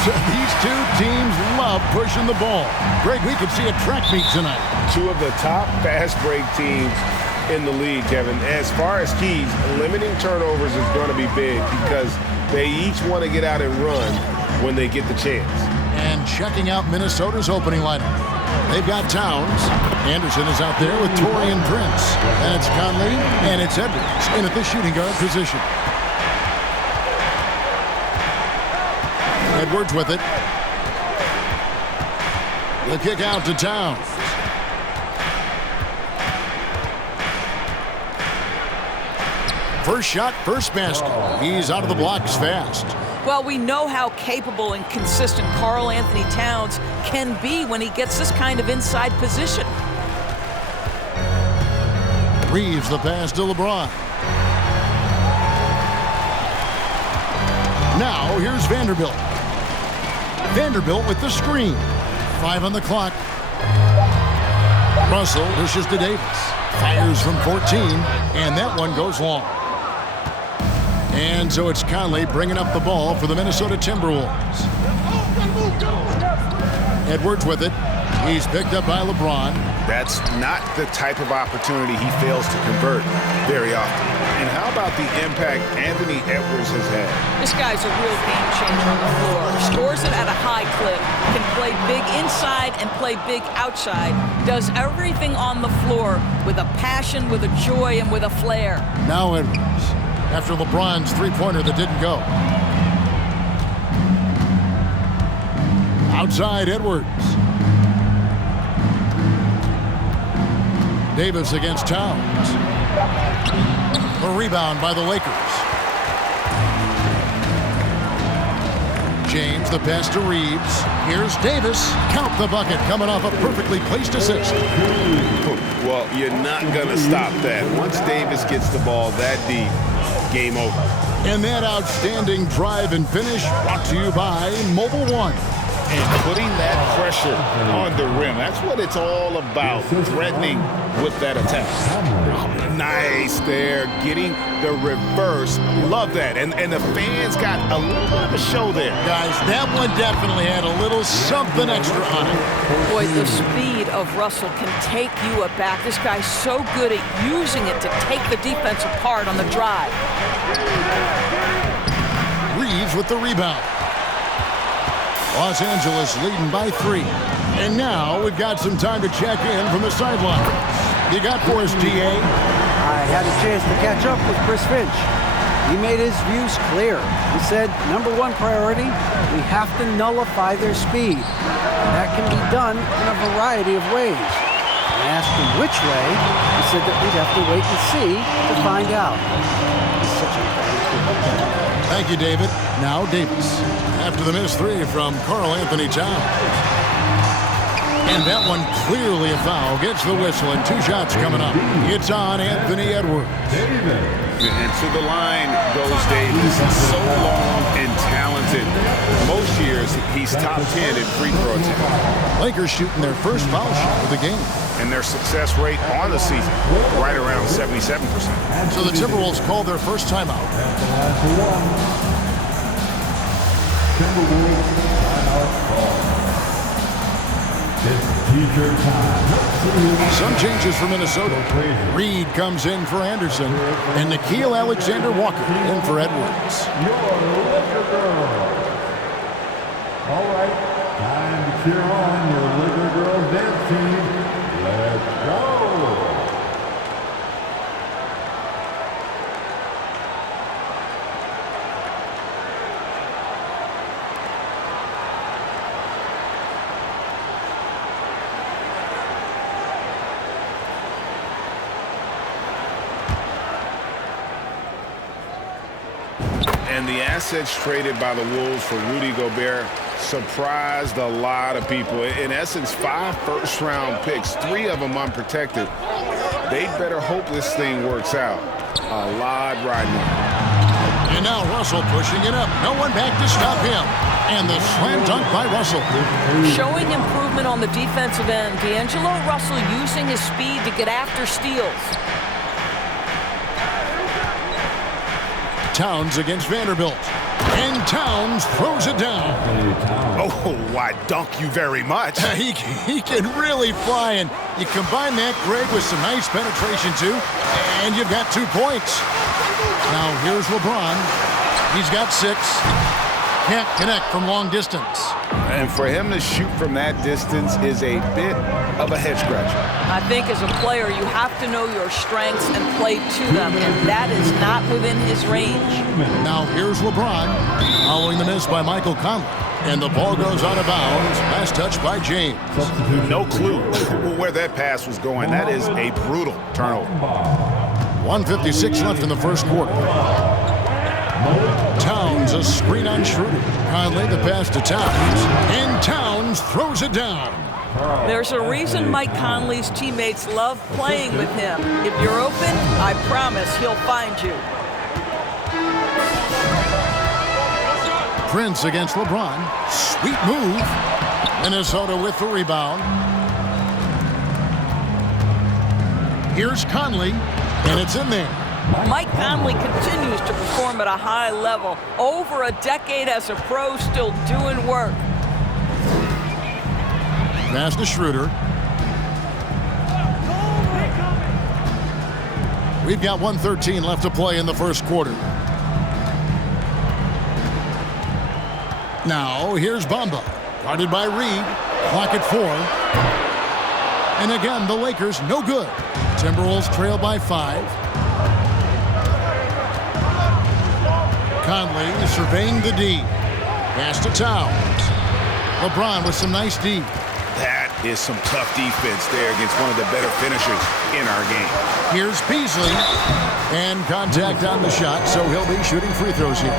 These two teams love pushing the ball. Greg, we could see a track meet tonight. Two of the top fast break teams in the league, Kevin. As far as keys, limiting turnovers is going to be big because they each want to get out and run when they get the chance. And checking out Minnesota's opening lineup. They've got Towns. Anderson is out there with Taurean Prince. And it's Conley, and it's Edwards in at the shooting guard position. Edwards with it. The kick out to Towns. First shot, first basket. He's out of the blocks fast. Well, we know how capable and consistent Karl Anthony Towns can be when he gets this kind of inside position. Reeves the pass to LeBron. Now here's Vanderbilt. Vanderbilt with the screen. 5 on the clock. Russell dishes to Davis. Fires from 14, and that one goes long. And so it's Conley bringing up the ball for the Minnesota Timberwolves. Edwards with it. He's picked up by LeBron. That's not the type of opportunity he fails to convert very often. And how about the impact Anthony Edwards has had? This guy's a real game changer on the floor. Scores it at a high clip. Can play big inside and play big outside. Does everything on the floor with a passion, with a joy, and with a flair. Now Edwards, after LeBron's three-pointer that didn't go. Outside Edwards. Davis against Towns. A rebound by the Lakers. James, the pass to Reeves. Here's Davis. Count the bucket, coming off a perfectly placed assist. Well, you're not going to stop that. Once Davis gets the ball that deep, game over. And that outstanding drive and finish brought to you by Mobile One. And putting that pressure on the rim. That's what it's all about, threatening with that attack. Nice there, getting the reverse. Love that. And the fans got a little bit of a show there. Guys, that one definitely had a little something extra on it. Boy, the speed of Russell can take you aback. This guy's so good at using it to take the defense apart on the drive. Reeves with the rebound. Los Angeles leading by 3. And now we've got some time to check in from the sideline. You got for us, DA? I had a chance to catch up with Chris Finch. He made his views clear. He said, number one priority, we have to nullify their speed. And that can be done in a variety of ways. I asked him which way. He said that we'd have to wait and see to find out. He's such a Thank you, David. Now Davis. After the missed 3 from Karl Anthony Towns. And that one clearly a foul. Gets the whistle and 2 shots coming up. It's on Anthony Edwards. And to the line goes Davis. So long and talented. Most years, he's top 10 in free throw attempts. Lakers shooting their first foul shot of the game. And their success rate on the season, right around 77%. So the Timberwolves called their first timeout. Timberwolves timeout call. It's t-shirt time. Some changes for Minnesota. Reed comes in for Anderson, and Nikhil Alexander-Walker in for Edwards. Your Laker girls. All right, time to cheer on your Laker girls dance team. Let's go. And the assets traded by the Wolves for Rudy Gobert surprised a lot of people. In essence, 5 first-round picks, 3 of them unprotected. They better hope this thing works out. A lot riding on. And now Russell pushing it up. No one back to stop him. And the slam dunk by Russell. Showing improvement on the defensive end. D'Angelo Russell using his speed to get after steals. Towns against Vanderbilt. And Towns throws it down. Oh, why dunk you very much. He can really fly, and you combine that, Greg, with some nice penetration, too, and you've got 2 points. Now, here's LeBron. He's got 6. Can't connect from long distance. And for him to shoot from that distance is a bit of a head-scratcher. I think as a player, you have to know your strengths and play to them, and that is not within his range. Now, here's LeBron, following the miss by Michael Conley. And the ball goes out of bounds. Last touch by James. No clue where that pass was going. That is a brutal turnover. 1:56 left in the first quarter. Towns, a screen on Schroeder. Conley, the pass to Towns. And Towns throws it down. There's a reason Mike Conley's teammates love playing with him. If you're open, I promise he'll find you. Prince against LeBron. Sweet move. Minnesota with the rebound. Here's Conley, and it's in there. Mike Conley continues to perform at a high level. Over a decade as a pro, still doing work. Pass to Schroeder. We've got 1:13 left to play in the first quarter. Now, here's Bamba. Guarded by Reed. Clock at 4. And again, the Lakers no good. Timberwolves trail by 5. Conley surveying the D. Pass to Towns. LeBron with some nice D. That is some tough defense there against one of the better finishers in our game. Here's Beasley. And contact on the shot, so he'll be shooting free throws here.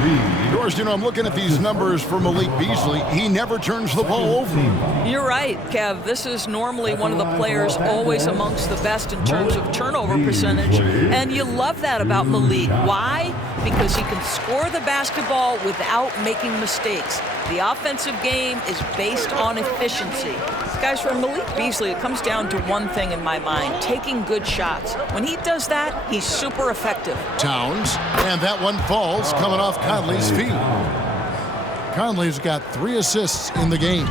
Of course, you know, I'm looking at these numbers for Malik Beasley. He never turns the ball over. You're right, Kev. This is normally one of the players always amongst the best in terms of turnover percentage. And you love that about Malik. Why? Because he can score the basketball without making mistakes. The offensive game is based on efficiency. Guys, for Malik Beasley, it comes down to one thing in my mind, taking good shots. When he does that, he's super effective. Towns, and that one falls coming off Conley's feet. Conley's got 3 assists in the game.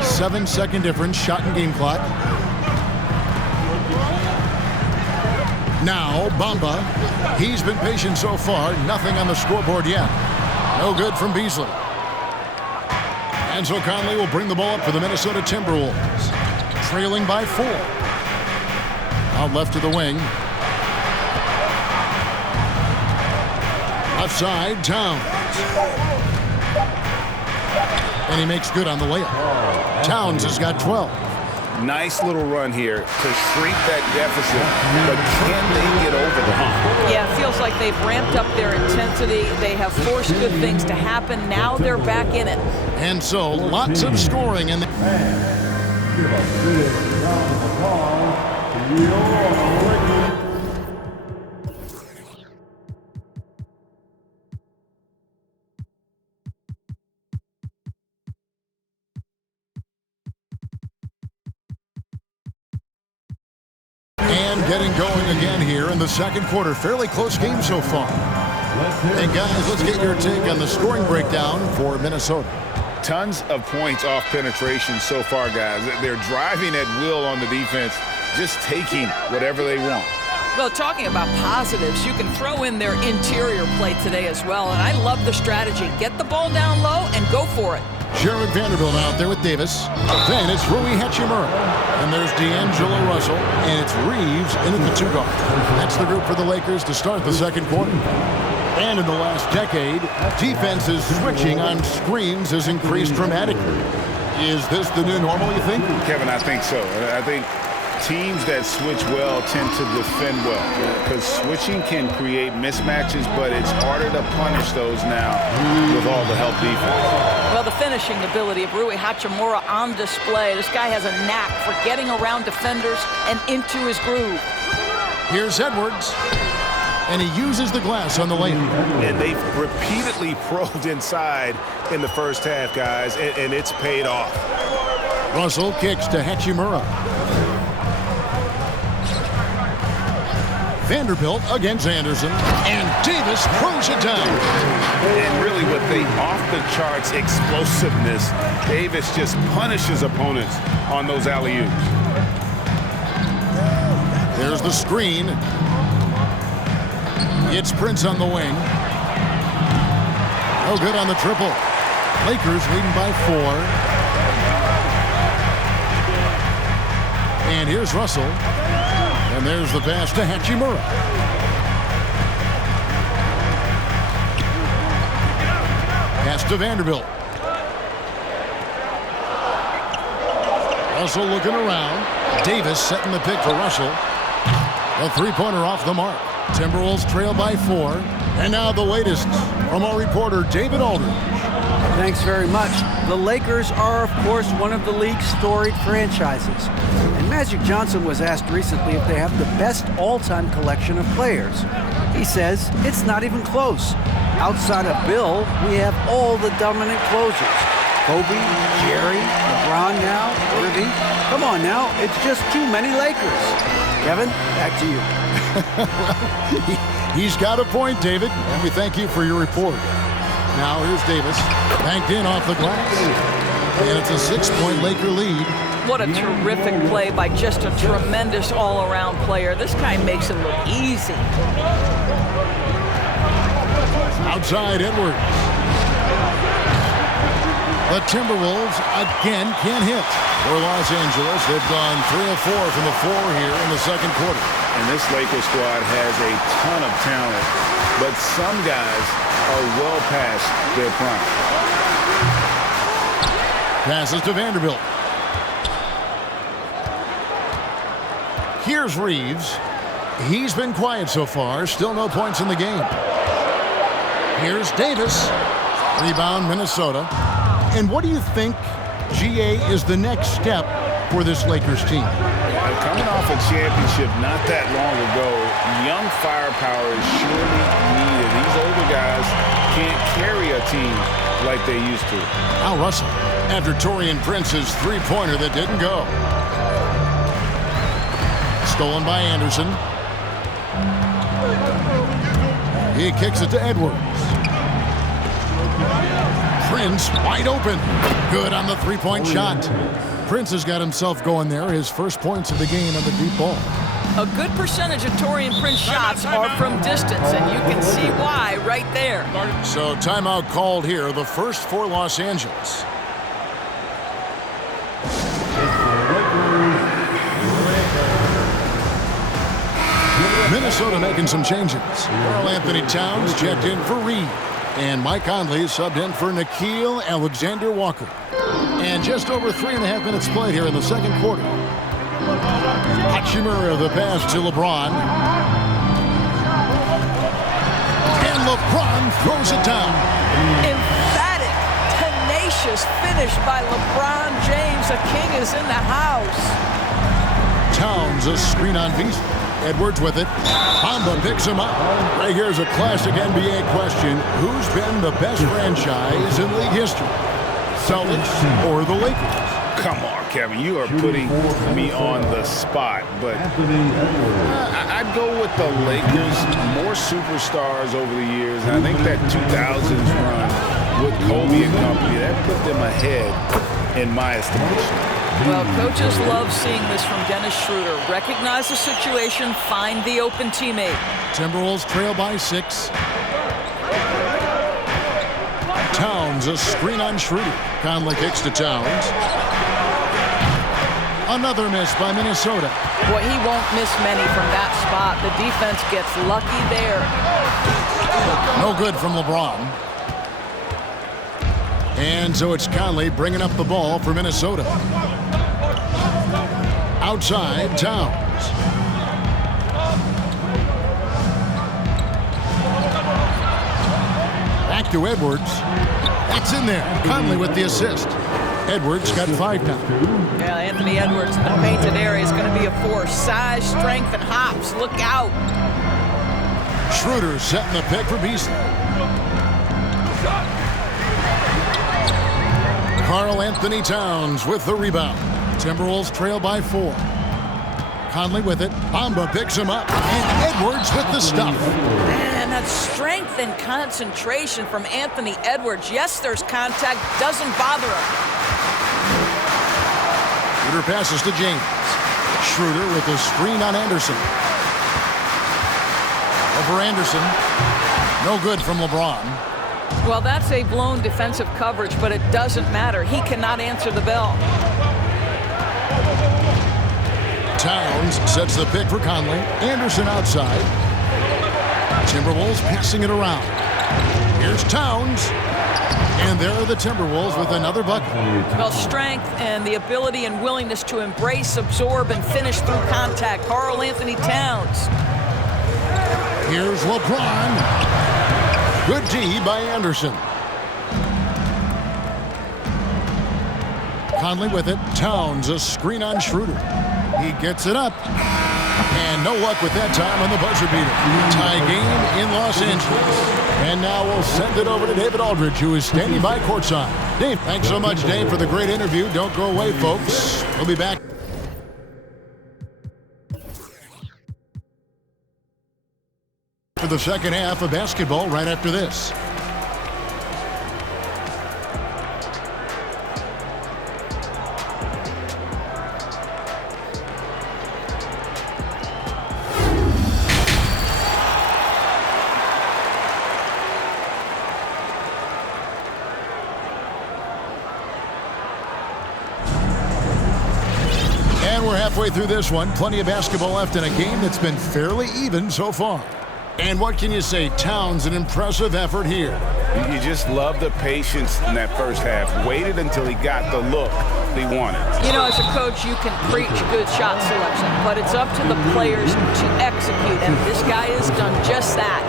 7-second difference, shot and game clock. Now, Bamba. He's been patient so far. Nothing on the scoreboard yet. No good from Beasley. And so Conley will bring the ball up for the Minnesota Timberwolves. Trailing by 4. Out left to the wing. Left side, Towns. And he makes good on the layup. Towns has got 12. Nice little run here to shrink that deficit, but can they get over the hump? Yeah, it feels like they've ramped up their intensity. They have forced good things to happen. Now they're back in it. And so, lots of scoring in the... Give a big round of applause to your Lakers. And getting going again here in the second quarter. Fairly close game so far. And guys, let's get your take on the scoring breakdown for Minnesota. Tons of points off penetration so far, guys. They're driving at will on the defense, just taking whatever they want. Well, talking about positives, you can throw in their interior play today as well. And I love the strategy. Get the ball down low and go for it. Sherwood Vanderbilt out there with Davis. Then it's Rui Hachimura. And there's D'Angelo Russell. And it's Reeves in at the 2 guard. That's the group for the Lakers to start the second quarter. And in the last decade, defenses switching on screens has increased dramatically. Is this the new normal, you think? Kevin, I think so. I think teams that switch well tend to defend well because switching can create mismatches, but it's harder to punish those now with all the help defense. Well, the finishing ability of Rui Hachimura on display. This guy has a knack for getting around defenders and into his groove. Here's Edwards. And he uses the glass on the layup. And they've repeatedly probed inside in the first half, guys, and it's paid off. Russell kicks to Hachimura. Vanderbilt against Anderson. And Davis throws it down. And really with the off-the-charts explosiveness, Davis just punishes opponents on those alley-oops. There's the screen. It's Prince on the wing. No good on the triple. Lakers leading by 4. And here's Russell. And there's the pass to Hachimura. Pass to Vanderbilt. Russell looking around. Davis setting the pick for Russell. A three-pointer off the mark. Timberwolves trail by 4. And now the latest from our reporter, David Aldridge. Thanks very much. The Lakers are, of course, one of the league's storied franchises. And Magic Johnson was asked recently if they have the best all-time collection of players. He says it's not even close. Outside of Bill, we have all the dominant closers. Kobe, Jerry, LeBron now, Irving. Come on now, it's just too many Lakers. Kevin, back to you. He's got a point, David, and we thank you for your report. Now here's Davis, banked in off the glass, and it's a 6-point Laker lead. What a terrific play by just a tremendous all-around player. This guy makes it look easy. Outside Edwards. The Timberwolves again can't hit. For Los Angeles, they've gone 3 of 4 from the floor here in the second quarter. And this Lakers squad has a ton of talent, but some guys are well past their prime. Passes to Vanderbilt. Here's Reeves. He's been quiet so far. Still no points in the game. Here's Davis. Rebound, Minnesota. And what do you think, GA, is the next step for this Lakers team? Coming off a championship not that long ago, young firepower is surely needed. These older guys can't carry a team like they used to. Al Russell, after Taurean Prince's three-pointer that didn't go. Stolen by Anderson. He kicks it to Edwards. Prince wide open. Good on the three-point shot. Prince has got himself going there. His first points of the game on the deep ball. A good percentage of Taurean Prince shots are from distance, and you can see why right there. So timeout called here, the first for Los Angeles. Minnesota making some changes. Karl Anthony Towns checked in for Reed. And Mike Conley subbed in for Nickeil Alexander-Walker. And just over 3.5 minutes played here in the second quarter. Hachimura, the pass to LeBron. And LeBron throws it down. Emphatic, tenacious finish by LeBron James. The king is in the house. Towns, a screen on Beasley. Edwards with it. Bamba picks him up. Right here's a classic NBA question. Who's been the best franchise in league history? Celtics or the Lakers? Come on, Kevin. You are putting me on the spot. But I'd go with the Lakers. More superstars over the years. And I think that 2000s run with Kobe and company, that put them ahead in my estimation. Well, coaches love seeing this from Dennis Schroeder. Recognize the situation, find the open teammate. Timberwolves trail by 6. Towns, a screen on Schroeder. Conley kicks to Towns. Another miss by Minnesota. Boy, he won't miss many from that spot. The defense gets lucky there. No good from LeBron. And so it's Conley bringing up the ball for Minnesota. Outside, Towns. Back to Edwards. That's in there. Conley with the assist. Edwards got 5 now. Yeah, Anthony Edwards in the painted area is going to be a force. Size, strength, and hops. Look out. Schroeder setting the pick for Beasley. Karl Anthony Towns with the rebound. Timberwolves trail by 4. Conley with it. Bamba picks him up. And Edwards with the stuff. Man, that strength and concentration from Anthony Edwards. Yes, there's contact, doesn't bother him. Schroeder passes to James. Schroeder with a screen on Anderson. Over Anderson. No good from LeBron. Well, that's a blown defensive coverage, but it doesn't matter. He cannot answer the bell. Towns sets the pick for Conley. Anderson outside. Timberwolves passing it around. Here's Towns. And there are the Timberwolves with another bucket. Well, strength and the ability and willingness to embrace, absorb, and finish through contact. Karl Anthony Towns. Here's LeBron. Good D by Anderson. Conley with it. Towns, a screen on Schroeder. He gets it up. And no luck with that time on the buzzer beater. Tie game in Los Angeles. And now we'll send it over to David Aldridge, who is standing by courtside. Dave, thanks so much, Dave, for the great interview. Don't go away, folks. We'll be back. For the second half of basketball right after this. And we're halfway through this one. Plenty of basketball left in a game that's been fairly even so far. And what can you say? Towns, an impressive effort here. You just love the patience in that first half. Waited until he got the look he wanted. You know, as a coach, you can preach good shot selection, but it's up to the players to execute, and this guy has done just that.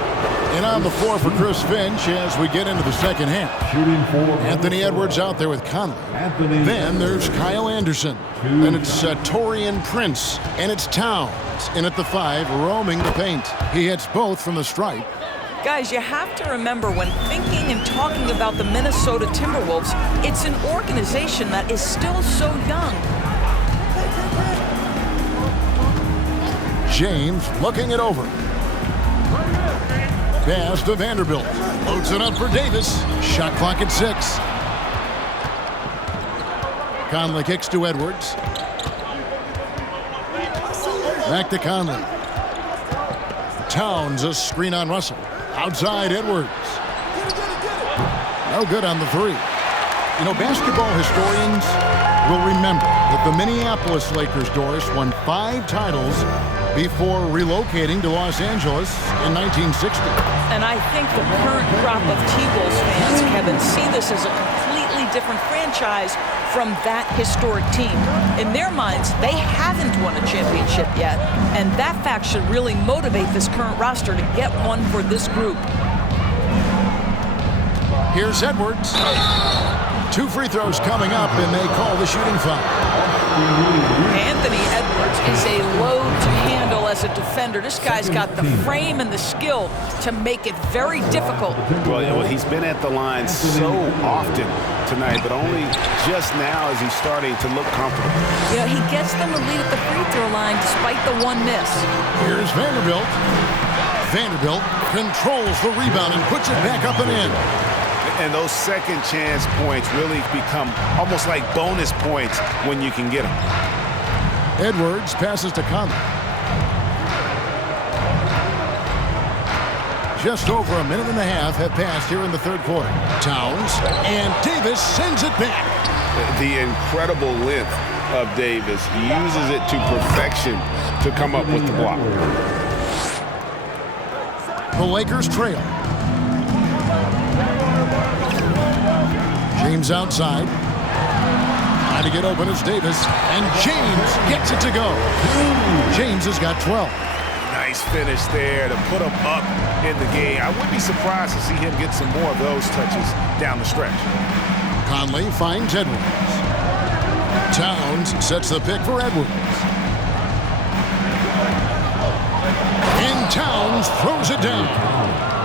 And on the floor for Chris Finch as we get into the second half. Shooting for Anthony Edwards out there with Conley. Then there's Kyle Anderson. Then it's Taurean Prince. And it's Towns in at the 5, roaming the paint. He hits both from the stripe. Guys, you have to remember when thinking and talking about the Minnesota Timberwolves, it's an organization that is still so young. James looking it over. Pass to Vanderbilt. Loads it up for Davis. Shot clock at 6. Conley kicks to Edwards. Back to Conley. Towns, a screen on Russell. Outside Edwards. No good on the 3. You know, basketball historians will remember that the Minneapolis Lakers, Doris, won 5 titles before relocating to Los Angeles in 1960. And I think the current crop of T-Wolves fans, Kevin, see this as a completely different franchise from that historic team. In their minds, they haven't won a championship yet, and that fact should really motivate this current roster to get one for this group. Here's Edwards. 2 free throws coming up, and they call the shooting foul. Anthony Edwards is a load to handle as a defender. This guy's got the frame and the skill to make it very difficult. Well, he's been at the line so often tonight, but only just now is he starting to look comfortable. You know, he gets them to lead at the free throw line despite the 1 miss. Here's Vanderbilt. Vanderbilt controls the rebound and puts it back up and in. And those second chance points really become almost like bonus points when you can get them. Edwards passes to Conley. Just over a minute and a half have passed here in the third quarter. Towns and Davis sends it back. The incredible length of Davis uses it to perfection to come up with the block. The Lakers trail. James outside. Trying to get open is Davis. And James gets it to go. James has got 12. Nice finish there to put him up in the game. I wouldn't be surprised to see him get some more of those touches down the stretch. Conley finds Edwards. Towns sets the pick for Edwards. And Towns throws it down.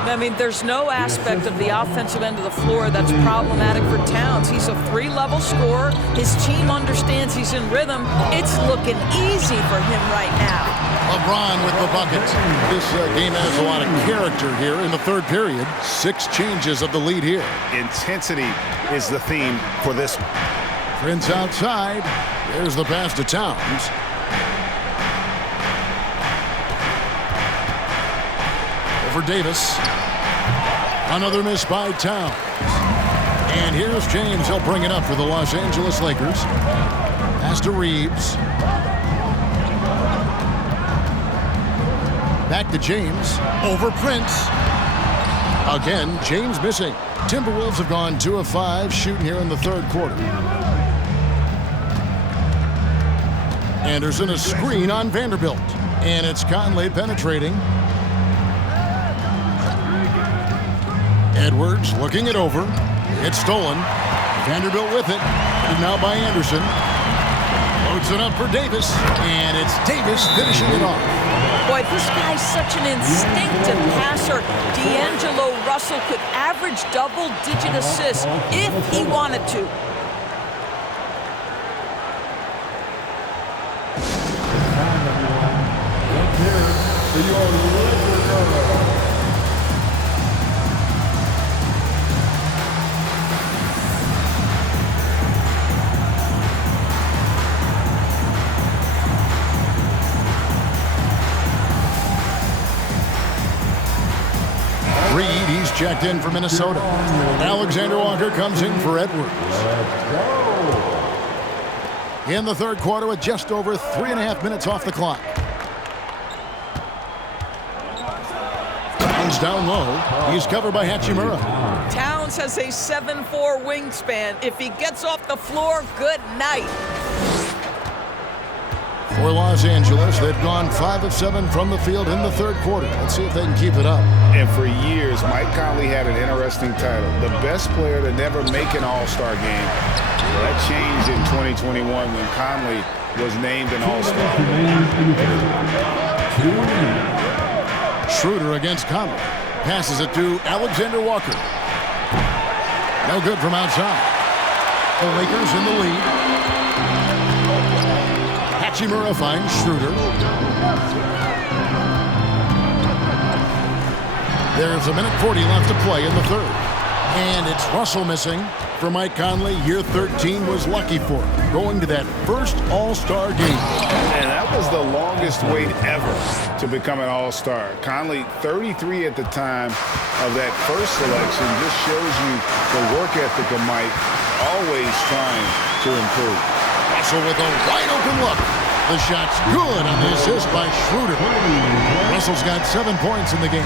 I mean, there's no aspect of the offensive end of the floor that's problematic for Towns. He's a 3-level scorer. His team understands he's in rhythm. It's looking easy for him right now. LeBron with the bucket. This game has a lot of character here in the third period. 6 changes of the lead here. Intensity is the theme for this one. Prince outside. There's the pass to Towns. Over Davis. Another miss by Towns. And here's James. He'll bring it up for the Los Angeles Lakers. Pass to Reeves. Back to James. Over Prince. Again, James missing. Timberwolves have gone 2 of 5 shooting here in the third quarter. Anderson a screen on Vanderbilt. And it's Conley penetrating. Edwards looking it over. It's stolen. Vanderbilt with it. And now by Anderson. Loads it up for Davis. And it's Davis finishing it off. Boy, this guy's such an instinctive passer. D'Angelo Russell could average double-digit assists if he wanted to. Let's hear it for your Lakers girls. Reed, he's checked in for Minnesota. Alexander Walker comes in for Edwards. In the third quarter with just over 3.5 minutes off the clock. Towns down low. He's covered by Hachimura. Towns has a 7'4" wingspan. If he gets off the floor, good night. For Los Angeles, they've gone 5 of 7 from the field in the third quarter. Let's see if they can keep it up. And for years, Mike Conley had an interesting title. The best player to never make an All-Star game. That changed in 2021 when Conley was named an All-Star. Schroeder against Conley. Passes it to Alexander Walker. No good from outside. The Lakers in the lead. Hachimura finds Schroeder. There's 1:40 left to play in the third. And it's Russell missing. For Mike Conley, year 13 was lucky for him, going to that first All-Star game. And that was the longest wait ever to become an All-Star. Conley, 33 at the time of that first selection, just shows you the work ethic of Mike, always trying to improve. Russell with a wide-open look. The shot's good on the assist by Schroeder. Russell's got 7 points in the game.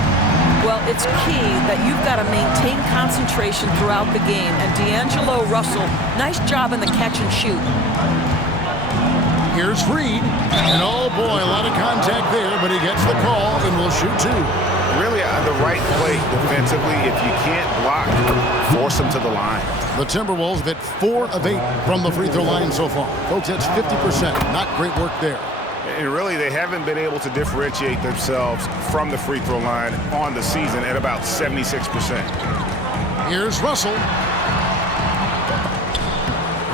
Well, it's key that you've got to maintain concentration throughout the game. And D'Angelo Russell, nice job in the catch and shoot. Here's Reed. And oh boy, a lot of contact there, but he gets the call and will shoot 2. Really the right play defensively. If you can't block, force them to the line. The Timberwolves hit 4 of 8 from the free throw line so far. Folks, that's 50%. Not great work there. And really, they haven't been able to differentiate themselves from the free throw line on the season at about 76%. Here's Russell.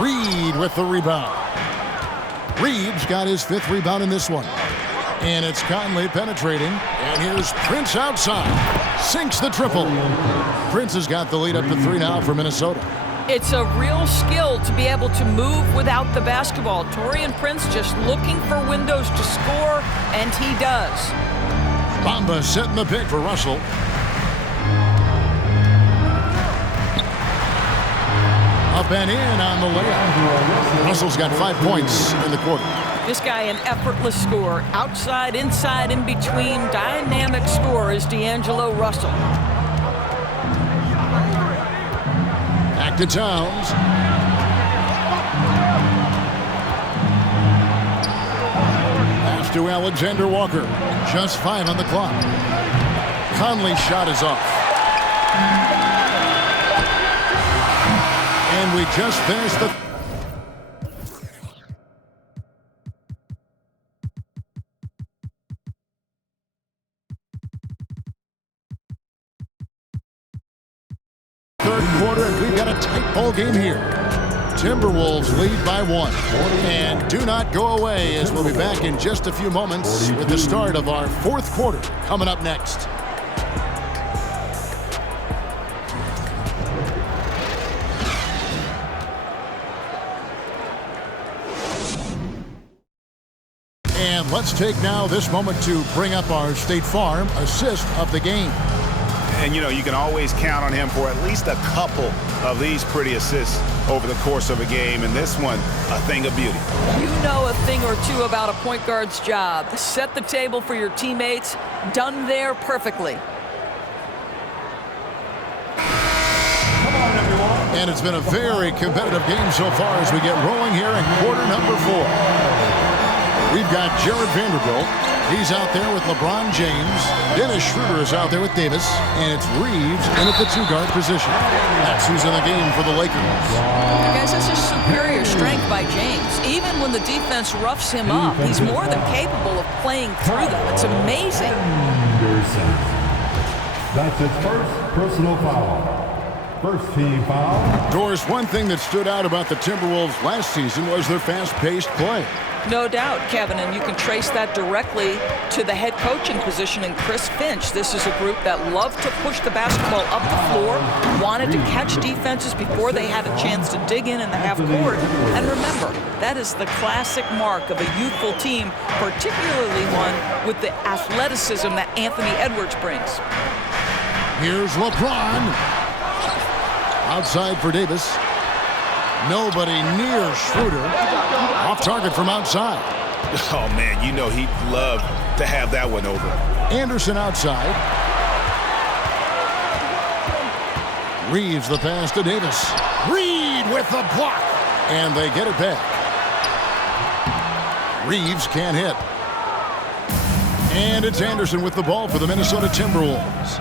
Reed with the rebound. Reed's got his 5th rebound in this one. And it's Conley penetrating. And here's Prince outside. Sinks the triple. Prince has got the lead up to 3 now for Minnesota. It's a real skill to be able to move without the basketball. Taurean Prince just looking for windows to score, and he does. Bamba setting the pick for Russell. Up and in on the layup. Russell's got 5 points in the quarter. This guy an effortless scorer. Outside, inside, in between. Dynamic scorer is D'Angelo Russell. Back to Towns. Pass to Alexander Walker. Just 5 on the clock. Conley's shot is off. And we just finished the... third quarter, and we've got a tight ball game here. Timberwolves lead by 1. And do not go away, as we'll be back in just a few moments with the start of our fourth quarter coming up next. And let's take now this moment to bring up our State Farm assist of the game. And, you know, you can always count on him for at least a couple of these pretty assists over the course of a game. And this one, a thing of beauty. You know a thing or two about a point guard's job. Set the table for your teammates. Done there perfectly. And it's been a very competitive game so far as we get rolling here in quarter number 4. We've got Jared Vanderbilt. He's out there with LeBron James. Dennis Schroeder is out there with Davis. And it's Reeves in at the 2-guard position. That's who's in the game for the Lakers. Guys, this is superior strength by James. Even when the defense roughs him up, he's more than capable of playing through them. It's amazing. That's his first personal foul. First team foul. Doris, one thing that stood out about the Timberwolves last season was their fast-paced play. No doubt, Kevin, and you can trace that directly to the head coaching position in Chris Finch. This is a group that loved to push the basketball up the floor, wanted to catch defenses before they had a chance to dig in the half court. And remember, that is the classic mark of a youthful team, particularly one with the athleticism that Anthony Edwards brings. Here's LeBron. Outside for Davis. Nobody near Schroeder. Off target from outside. Oh, man, you know he'd love to have that one over. Anderson outside. Reeves the pass to Davis. Reed with the block. And they get it back. Reeves can't hit. And it's Anderson with the ball for the Minnesota Timberwolves.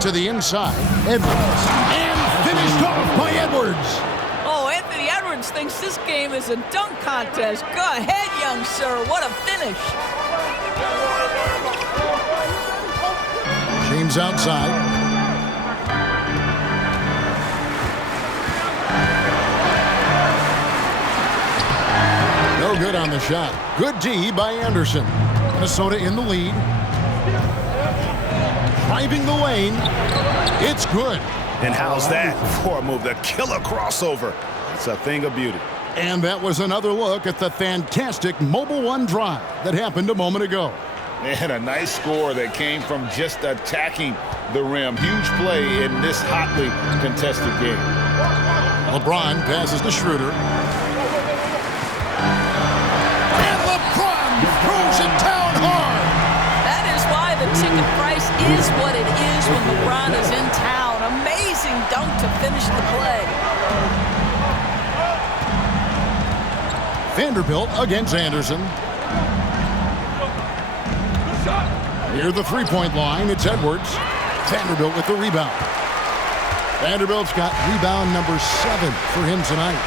To the inside. Edwards. And finished off by Edwards. Oh, Anthony Edwards thinks this game is a dunk contest. Go ahead, young sir. What a finish. James outside. No good on the shot. Good D by Anderson. Minnesota in the lead. Driving the lane. It's good. And how's that for a move? The killer crossover. It's a thing of beauty. And that was another look at the fantastic Mobile One drive that happened a moment ago. And a nice score that came from just attacking the rim. Huge play in this hotly contested game. LeBron passes to Schroeder. And LeBron throws it down hard. That is why the ticket price is what it is when LeBron is in town. Amazing dunk to finish the play. Vanderbilt against Anderson. Near the three-point line, it's Edwards. Vanderbilt with the rebound. Vanderbilt's got rebound number 7 for him tonight.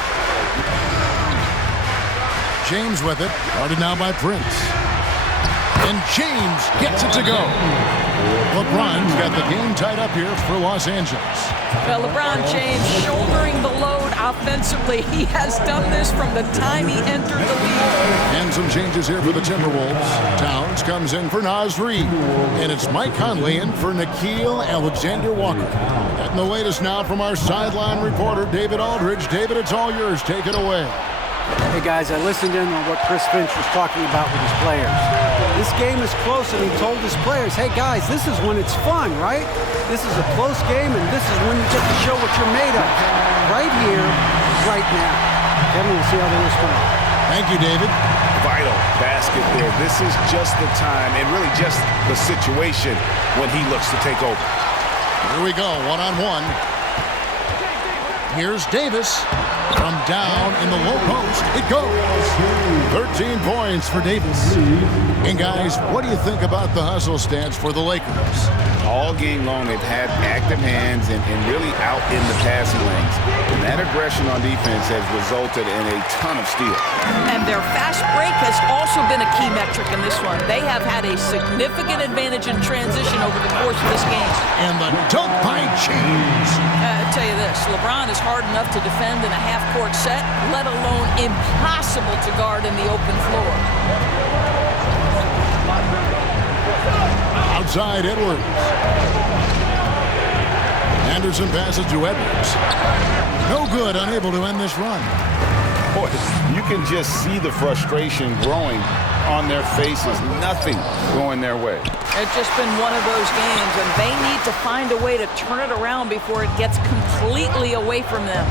James with it. Guarded now by Prince. And James gets it to go. LeBron's got the game tied up here for Los Angeles. Well, LeBron James shouldering the load offensively. He has done this from the time he entered the league. And some changes here for the Timberwolves. Towns comes in for Naz Reid. And it's Mike Conley in for Nickeil Alexander-Walker. And the latest now from our sideline reporter, David Aldridge. David, it's all yours. Take it away. Hey, guys, I listened in on what Chris Finch was talking about with his players. This game is close, and he told his players, hey, guys, this is when it's fun, right? This is a close game, and this is when you get to show what you're made of. Right here, right now. Kevin, we'll see how they respond. Thank you, David. Vital basket there. This is just the time and really just the situation when he looks to take over. Here we go, one-on-one. Here's Davis. From down in the low post, it goes. 13 points for Davis. And guys, what do you think about the hustle stats for the Lakers? All game long, they've had active hands and really out in the passing lanes. And that aggression on defense has resulted in a ton of steals. And their fast break has also been a key metric in this one. They have had a significant advantage in transition over the course of this game. And the dunk by James. I'll tell you this, LeBron is hard enough to defend in a half-court set, let alone impossible to guard in the open floor. Outside Edwards. Anderson passes to Edwards. No good, unable to end this run. Boy, you can just see the frustration growing on their faces. Nothing going their way. It's just been one of those games, and they need to find a way to turn it around before it gets completely away from them.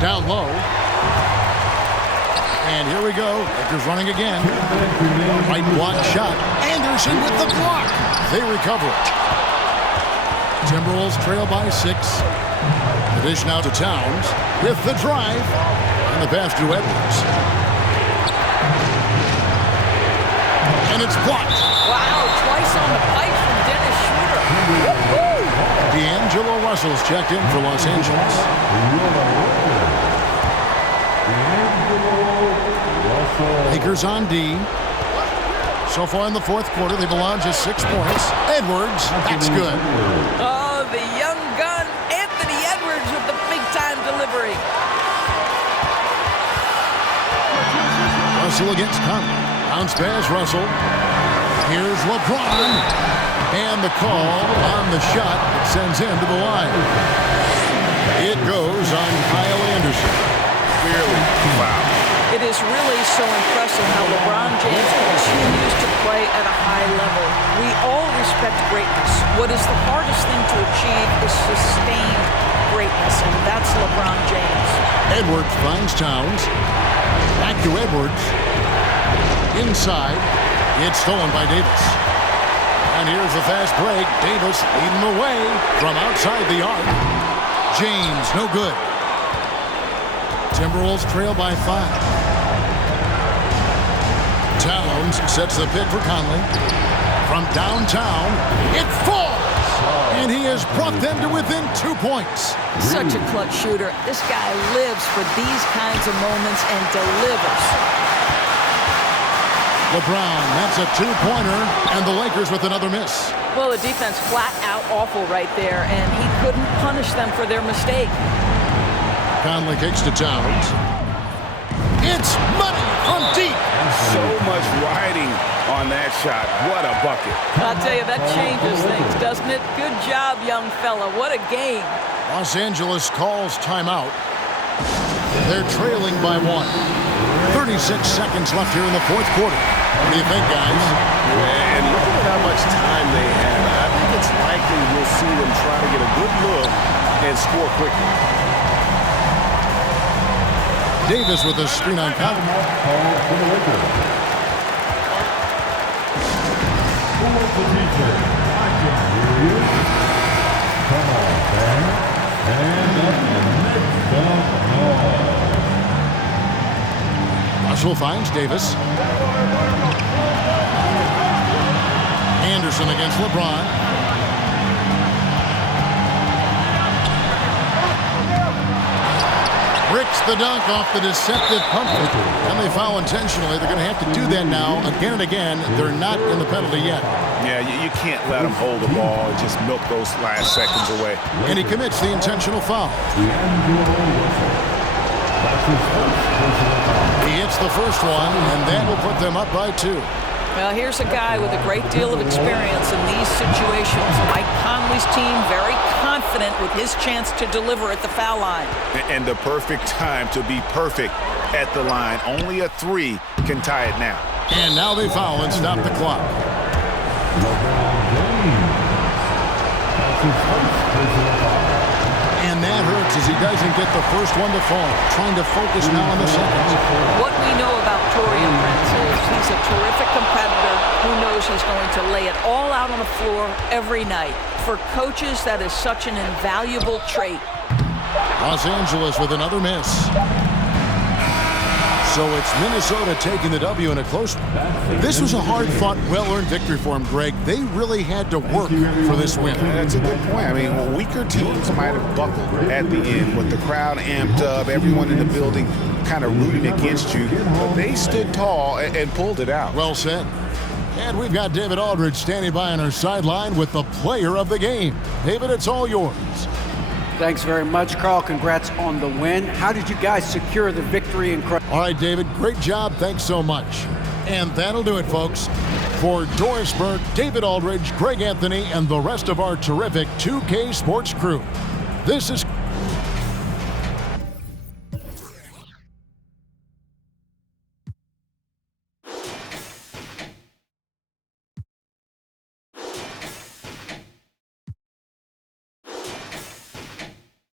Down low. And here we go. Lakers running again. Right block shot. Anderson with the block. They recover it. Timberwolves trail by 6. The dish now to Towns with the drive. And the pass to Edwards. And it's blocked. Wow, twice on the pipe from Dennis Schroeder. D'Angelo Russell's checked in for Los Angeles. Lakers on D. So far in the fourth quarter, they've allowed just 6 points. Edwards, that's good. Oh, the young gun, Anthony Edwards with the big-time delivery. Russell against Conley. Bounce pass, Russell. Here's Lebron. And the call on the shot that sends him to the line. It goes on Kyle Anderson. Clearly foul. It is really so impressive how LeBron James continues to play at a high level. We all respect greatness. What is the hardest thing to achieve is sustained greatness, and that's LeBron James. Edwards finds Towns. Back to Edwards. Inside. It's stolen by Davis. And here's the fast break. Davis leading the way from outside the arc. James, no good. Timberwolves trail by 5. Towns sets the pick for Conley. From downtown, it falls! And he has brought them to within 2 points. Such a clutch shooter. This guy lives for these kinds of moments and delivers. LeBron, that's a 2-pointer, and the Lakers with another miss. Well, the defense flat out awful right there, and he couldn't punish them for their mistake. Conley kicks to Towns. It's money from deep. So much riding on that shot. What a bucket. I'll tell you, that changes things, doesn't it? Good job, young fella. What a game. Los Angeles calls timeout. They're trailing by 1. 36 seconds left here in the fourth quarter. What do you think, guys? And look at how much time they have. I think it's likely we'll see them try to get a good look and score quickly. Davis with a screen on counter. Russell finds Davis. Anderson against LeBron. Bricks the dunk off the deceptive pump fake. And they foul intentionally. They're going to have to do that now again and again. They're not in the penalty yet. Yeah, you can't let them hold the ball and just milk those last seconds away. And he commits the intentional foul. He hits the first one, and that will put them up by 2. Well, here's a guy with a great deal of experience in these situations. Mike Conley's team very confident with his chance to deliver at the foul line. And the perfect time to be perfect at the line. Only a 3 can tie it now. And now they foul and stop the clock. And that hurts as he doesn't get the first one to fall. Trying to focus now on the second. What we know about Taurean Prince is he's a terrific competitor who knows he's going to lay it all out on the floor every night. For coaches, that is such an invaluable trait. Los Angeles with another miss. So it's Minnesota taking the W in a close one. This was a hard-fought, well-earned victory for them, Greg. They really had to work for this win. That's a good point. I mean, weaker teams might have buckled at the end with the crowd amped up, everyone in the building kind of rooting against you. But they stood tall and pulled it out. Well said. And we've got David Aldridge standing by on our sideline with the player of the game. David, it's all yours. Thanks very much, Carl. Congrats on the win. How did you guys secure the victory in Christ? All right, David, great job. Thanks so much. And that'll do it, folks. For Doris Burke, David Aldridge, Greg Anthony, and the rest of our terrific 2K Sports crew, this is